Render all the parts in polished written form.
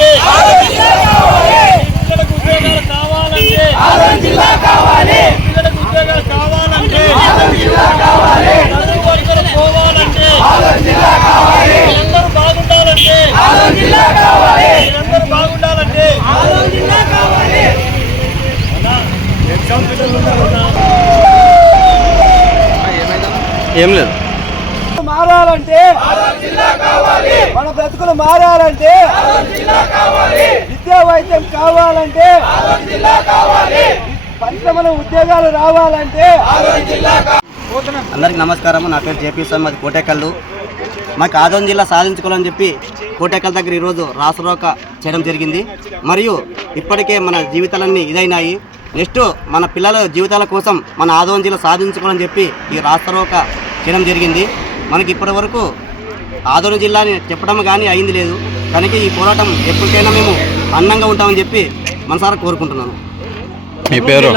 కావాలంటే పిల్లలకు ఉద్యోగాలు కావాలంటే పిల్లలకు ఉద్యోగాలు కావాలంటే చదువు వర్గాలు పోవాలంటే మీరందరూ బాగుండాలంటే మీరందరూ బాగుండాలంటే ఏం లేదు మారాలంటే మన బ్రతుకులు మారాలంటే విద్యా వైద్యం కావాలంటే పరిశ్రమలు ఉద్యోగాలు రావాలంటే. అందరికి నమస్కారం. నా పేరు జేపీ స్వామి, మాది కోటేకల్లు. మాకు ఆదోని జిల్లా సాధించుకోవాలని చెప్పి కోటేకల్ దగ్గర ఈరోజు రాసరోక చేయడం జరిగింది. మరియు ఇప్పటికే మన జీవితాలన్నీ ఇదైనాయి. నెక్స్ట్ మన పిల్లల జీవితాల కోసం మన ఆదోని జిల్లా సాధించుకోవాలని చెప్పి ఈ రాసరోక చేయడం జరిగింది. మనకి ఇప్పటి వరకు ఆదోని జిల్లాని చెప్పడం కానీ అయింది లేదు. కనుక ఈ పోరాటం ఎప్పటికైనా మేము అందంగా ఉంటామని చెప్పి మనసారా కోరుకుంటున్నాను. మీ పేరు?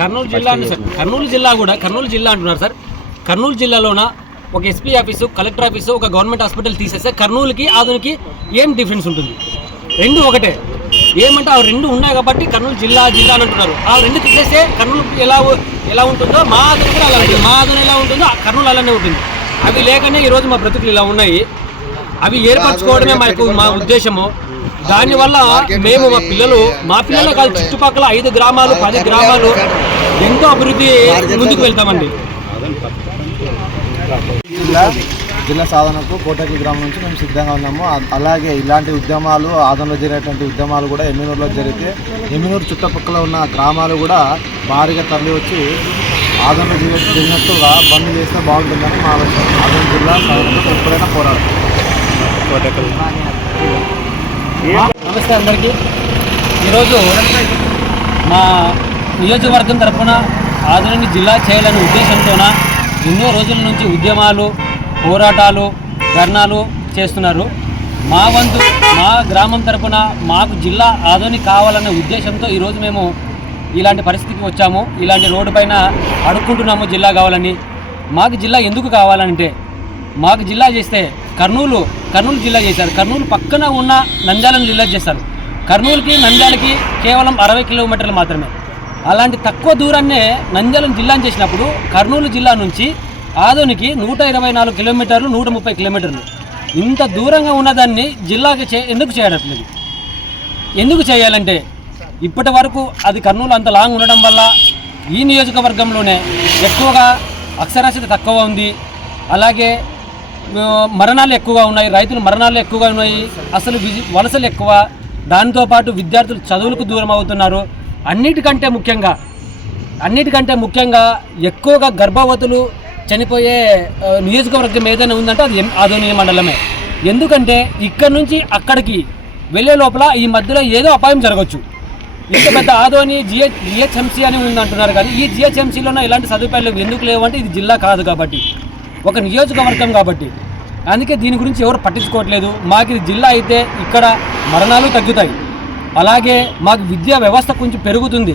కర్నూలు జిల్లా అండి సార్. కర్నూలు జిల్లా కూడా కర్నూలు జిల్లా అంటున్నారు సార్. కర్నూలు జిల్లాలోన ఒక ఎస్పీ ఆఫీసు, కలెక్టర్ ఆఫీసు, ఒక గవర్నమెంట్ హాస్పిటల్ తీసేస్తే కర్నూలుకి ఆదోనికి ఏం డిఫరెన్స్ ఉంటుంది? రెండు ఒకటే. ఏమంటే ఆ రెండు ఉన్నాయి కాబట్టి కర్నూలు జిల్లా జిల్లా అని అంటున్నారు. ఆ రెండు తీసేస్తే కర్నూలు ఎలా ఉంటుందో మా ఆదోని కూడా అలా ఉంటుంది. మా ఆదోని ఎలా ఉంటుందో కర్నూలు అలానే ఉంటుంది. అవి లేకనే ఈరోజు మా బ్రతుకులు ఇలా ఉన్నాయి. అవి ఏర్పరచుకోవడమే మా ఉద్దేశము. దానివల్ల మేము మా పిల్లలు కాదు, చుట్టుపక్కల 5 గ్రామాలు 10 గ్రామాలు ఎంతో అభివృద్ధి ముందుకు వెళ్తామండి. జిల్లా సాధనకు కోటకి గ్రామం నుంచి మేము సిద్ధంగా ఉన్నాము. అలాగే ఇలాంటి ఉద్యమాలు ఆదోనిలో జరిగేటువంటి ఉద్యమాలు కూడా ఎమ్మినూరులో జరిగితే ఎమ్మినూరు చుట్టుపక్కల ఉన్న గ్రామాలు కూడా భారీగా తరలి వచ్చి ఆదోనిలో జరిగినట్టుగా బంద్ చేస్తే బాగుంటుందని మా ఆలోచన. ఆదోని జిల్లా సాధనకు ఎప్పుడైనా పోరాడతాం. నమస్తే అందరికీ. ఈరోజు మా నియోజకవర్గం తరఫున ఆదోని జిల్లా చేయాలనే ఉద్దేశంతోన ఎన్నో రోజుల నుంచి ఉద్యమాలు, పోరాటాలు, ధర్నాలు చేస్తున్నారు. మా వంతు మా గ్రామం తరఫున మాకు జిల్లా ఆదోని కావాలనే ఉద్దేశంతో ఈరోజు మేము ఇలాంటి పరిస్థితికి వచ్చాము. ఇలాంటి రోడ్డు పైన అడుక్కుంటున్నాము జిల్లా కావాలని. మాకు జిల్లా ఎందుకు కావాలంటే, మాకు జిల్లా చేస్తే కర్నూలు జిల్లా చేశారు. కర్నూలు పక్కన ఉన్న నంద్యాలను జిల్లా చేశారు. కర్నూలుకి నంద్యాలకి కేవలం 60 కిలోమీటర్లు మాత్రమే. అలాంటి తక్కువ దూరాన్నే నంద్యాలను జిల్లాని చేసినప్పుడు కర్నూలు జిల్లా నుంచి ఆదోనికి 124 కిలోమీటర్లు, 130 కిలోమీటర్లు. ఇంత దూరంగా ఉన్నదాన్ని జిల్లాకి ఎందుకు చేయట్లేదు? ఎందుకు చేయాలంటే ఇప్పటి వరకు అది కర్నూలు అంత లాంగ్ ఉండడం వల్ల ఈ నియోజకవర్గంలోనే ఎక్కువగా అక్షరాస్యత తక్కువ ఉంది. అలాగే మరణాలు ఎక్కువగా ఉన్నాయి, రైతుల మరణాలు ఎక్కువగా ఉన్నాయి, అసలు వలసలు ఎక్కువ. దాంతోపాటు విద్యార్థులు చదువులకు దూరం అవుతున్నారు. అన్నిటికంటే ముఖ్యంగా ఎక్కువగా గర్భవతులు చనిపోయే నియోజకవర్గం ఏదైనా ఉందంటే అది ఆదోని మండలమే. ఎందుకంటే ఇక్కడ నుంచి అక్కడికి వెళ్ళే లోపల ఈ మధ్యలో ఏదో అపాయం జరగవచ్చు. ఇంత పెద్ద ఆదోని జిహెచ్ఎంసీ అని ఉందంటున్నారు, కానీ ఈ జిహెచ్ఎంసీలోనే ఇలాంటి సదుపాయాలు ఎందుకు లేవంటే ఇది జిల్లా కాదు కాబట్టి, ఒక నియోజకవర్గం కాబట్టి. అందుకే దీని గురించి ఎవరు పట్టించుకోవట్లేదు. మాకు ఇది జిల్లా అయితే ఇక్కడ మరణాలు తగ్గుతాయి, అలాగే మాకు విద్యా వ్యవస్థ కొంచెం పెరుగుతుంది.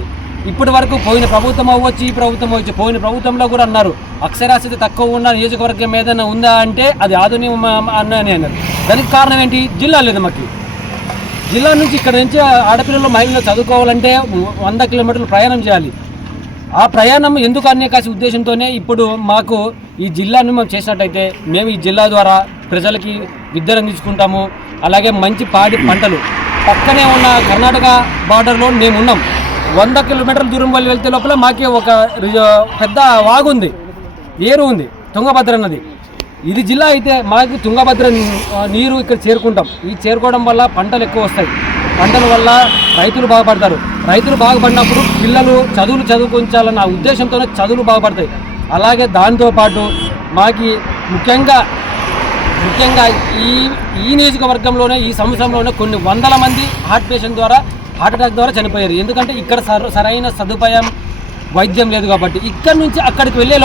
ఇప్పటి వరకు పోయిన ప్రభుత్వం అవ్వచ్చు, ఈ ప్రభుత్వం అవ్వచ్చు, పోయిన ప్రభుత్వంలో కూడా అన్నారు అక్షరాస్యత తక్కువ ఉన్న నియోజకవర్గం ఏదైనా ఉందా అంటే అది ఆదోని అని అన్నారు. దానికి కారణం ఏంటి? జిల్లా లేదు మాకు. జిల్లా నుంచి ఇక్కడ నుంచి ఆడపిల్లలు మహిళలు చదువుకోవాలంటే 100 కిలోమీటర్లు ప్రయాణం చేయాలి. ఆ ప్రయాణం ఎందుకు అనేకాసి ఉద్దేశంతోనే ఇప్పుడు మాకు ఈ జిల్లాను మేము చేసినట్టయితే మేము ఈ జిల్లా ద్వారా ప్రజలకి విద్యను అందించుకుంటాము. అలాగే మంచి పాడి పంటలు పక్కనే ఉన్న కర్ణాటక బార్డర్లో మేము ఉన్నాం. 100 కిలోమీటర్ల దూరం వాళ్ళు వెళ్తే లోపల మాకే ఒక పెద్ద వాగు ఉంది, ఏరు ఉంది, తుంగభద్ర నది. ఇది జిల్లా అయితే మాకు తుంగభద్ర నీరు ఇక్కడ చేరుకుంటాం. ఈ చేరుకోవడం వల్ల పంటలు ఎక్కువ వస్తాయి. పంటల వల్ల రైతులు బాగుపడతారు. రైతులు బాగుపడినప్పుడు పిల్లలు చదువుకుంచాలన్న ఉద్దేశంతోనే చదువులు బాగుపడతాయి. అలాగే దాంతోపాటు మాకు ముఖ్యంగా ఈ నియోజకవర్గంలోనే ఈ సంవత్సరంలోనే కొన్ని వందల మంది హార్ట్ అటాక్ ద్వారా చనిపోయారు. ఎందుకంటే ఇక్కడ సరైన సదుపాయం వైద్యం లేదు కాబట్టి. ఇక్కడ నుంచి అక్కడికి వెళ్ళే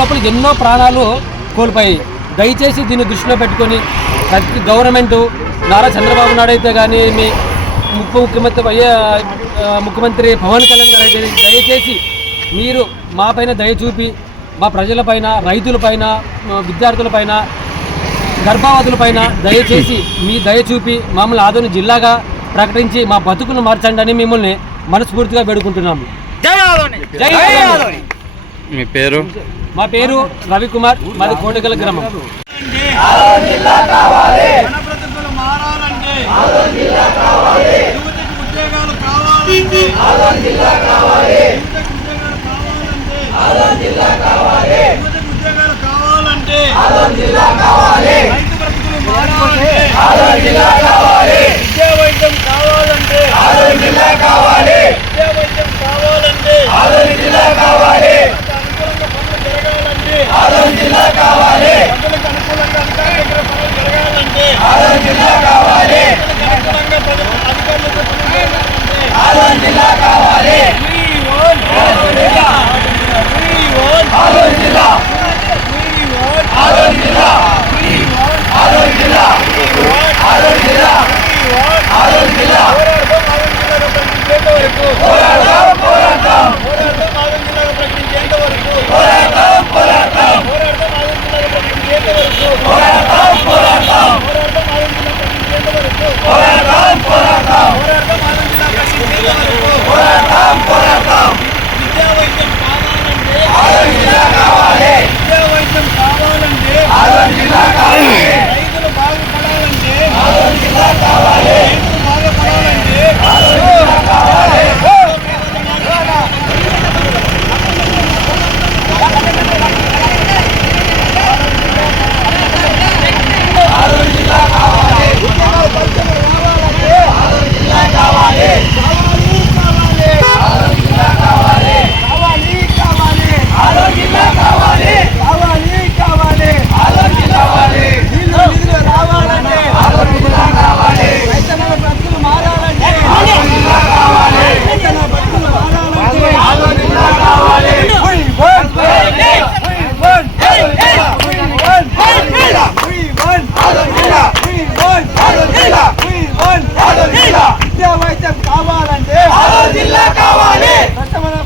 లోపల ఎన్నో ప్రాణాలు కోల్పోయాయి. దయచేసి దీన్ని దృష్టిలో పెట్టుకొని గవర్నమెంటు నారా చంద్రబాబు నాయుడు అయితే కానీ, మీ ముఖ్యమంత్రి పవన్ కళ్యాణ్ గారు అయితే దయచేసి మీరు మా పైన దయ చూపి మా ప్రజలపైన, రైతులపైన, విద్యార్థులపైన గర్భవతుల పైన దయచేసి మీ దయ చూపి మమ్మల్ని ఆదోని జిల్లాగా ప్రకటించి మా బతుకులు మార్చండి అని మిమ్మల్ని మనస్ఫూర్తిగా వేడుకుంటున్నాము. జై ఆదోని. మీ పేరు? మా పేరు రవికుమార్, మాది కోటకల్ గ్రామం. బ్రతుకులు మారాలంటే యువతకు ఉద్యోగాలు కావాలంటే యువతకు ఉద్యోగాలు కావాలంటే రైతు బ్రతుకులు మారాలంటే విద్యా వైద్యం కావాలంటే విద్యా వైద్యం కావాలంటే అనుకూలంగా పనులు జరగాలంటే ప్రజలకు అనుకూలంగా అధికారుల దగ్గర పనులు జరగాలంటే అనుకూలంగా ప్రజలు అధికారులకు పనులు జరగాలంటే రైతులు బాగుపడాలంటే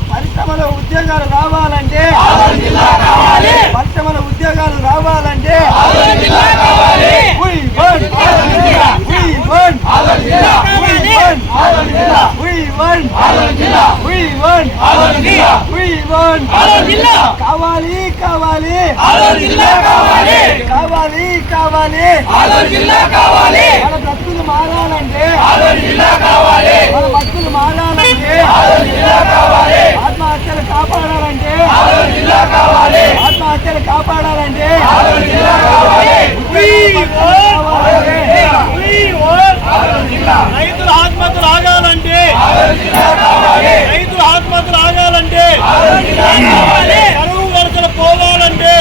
పరిశ్రమల ఉద్యోగాలు రావాలంటే పరిశ్రమల ఉద్యోగాలు రావాలంటే కావాలి కావాలి కావాలి కావాలి మన బ్రతుకులు మారాలంటే మన బతుకులు మారాలంటే ఆత్మహత్యలు కాపాడాలంటే ఆత్మహత్యలు కాపాడాలంటే రైతుల ఆత్మహత్యలు ఆగాలంటే రైతుల ఆత్మహత్యలు ఆగాలంటే కరువు వరకలు పోవాలంటే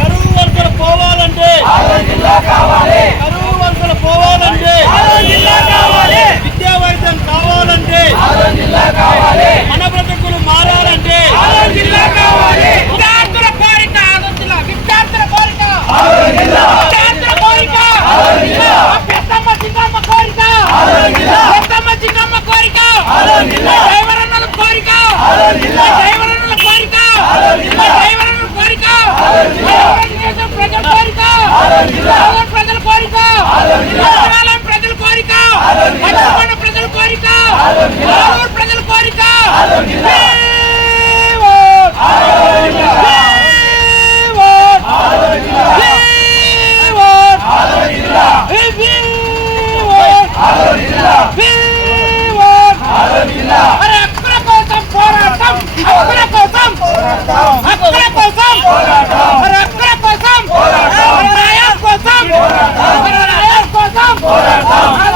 కరువు వరకలు పోవాలంటే కరువు వరకలు పోవాలంటే విద్యా వైద్యం కావాలంటే మన బ్రతుకులు మారాలంటే విద్యార్థుల కోరిక విద్యార్థుల కోరిక విద్యార్థుల కోరిక పెద్దమ్మ చిన్నమ్మ కోరిక పెద్దమ్మ చిన్నమ్మ కోరిక దైవరన్నల కోరిక దైవరన్నల కోరిక దైవరన్నల కోరిక ప్రజల కోరిక ప్రజల కోరిక ప్రజల కోరిక ప్రజల కోరిక ప్రజల కోరిక పోరాటం